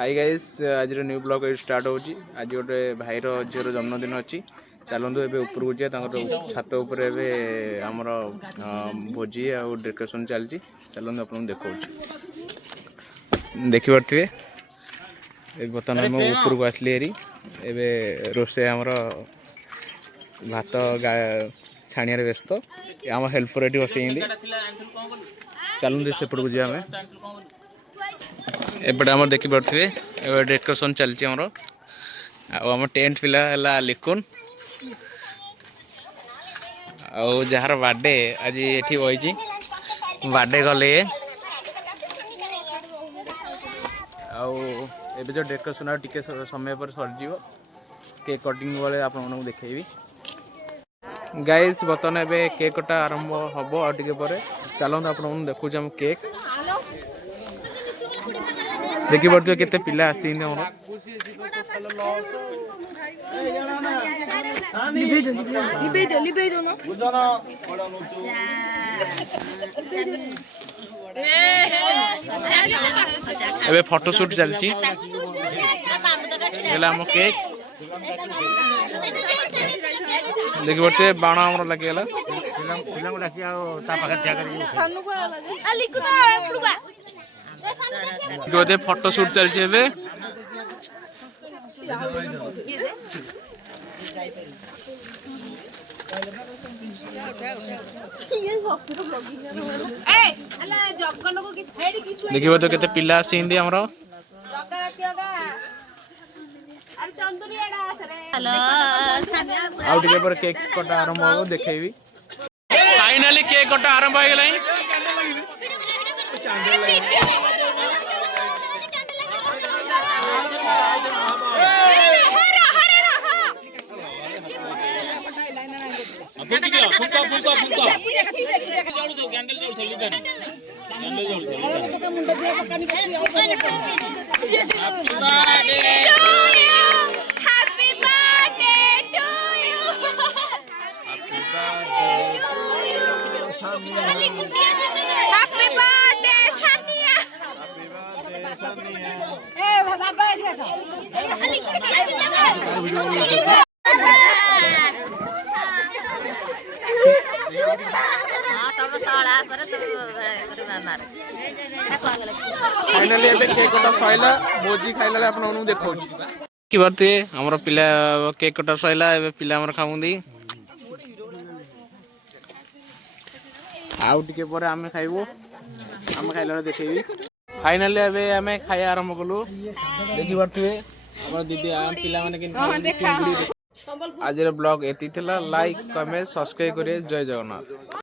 High guys आज new blog start होची। आज गोटे भाईर झीर जन्मदिन अच्छी चलतु ए उपरकू जाए छात उपर आमर भोजी आ डेकोरेशन चलती चलतु आप देखा देखिपे बर्तमान आम उपरकू आसली हेरी ए रोसे आमर भात छाणिया व्यस्त आम हेल्पर ये बस चलते सेपट को जाए एपटे आम देखिपे डेकोरेशन चलती आम टेंट पिला है लिकुन जार बर्थडे आज ये बही बर्थडे गले आउ जो डेकोरेशन टिके समय पर सरज केक कटिंग वाले आप देखेबी गाइस बर्तमान ए केक कटा आरंभ हम आ चलते आप देखुचे हम केक देखी पड़े केते पिला आसी एबे फोटोशूट चलची आम केक देखी पड़े बाण आम लगे फोटोशूट चलती है देखिए तो केते पिला आसी हमरो आउ टिके पर केक कटा आरंभ हो देखेबी फाइनली केक कटा आरंभ हो गेलै फाइनली एबे केक कटा सइला भोजी खाइला आपन देखौ कि बात हमर पिला केक कटा सइला एबे पिला हमर खाउंदी आउ टिके पर आमे खाइबो आमे खाइला देखैबी फाइनली एबे आमे खाइ आरंभ कलु देखि बारथुए हमर दीदी आम पिला माने किन आज ब्लॉग एती थिला लाइक कमेंट सब्सक्राइब करिए जय जगन्नाथ।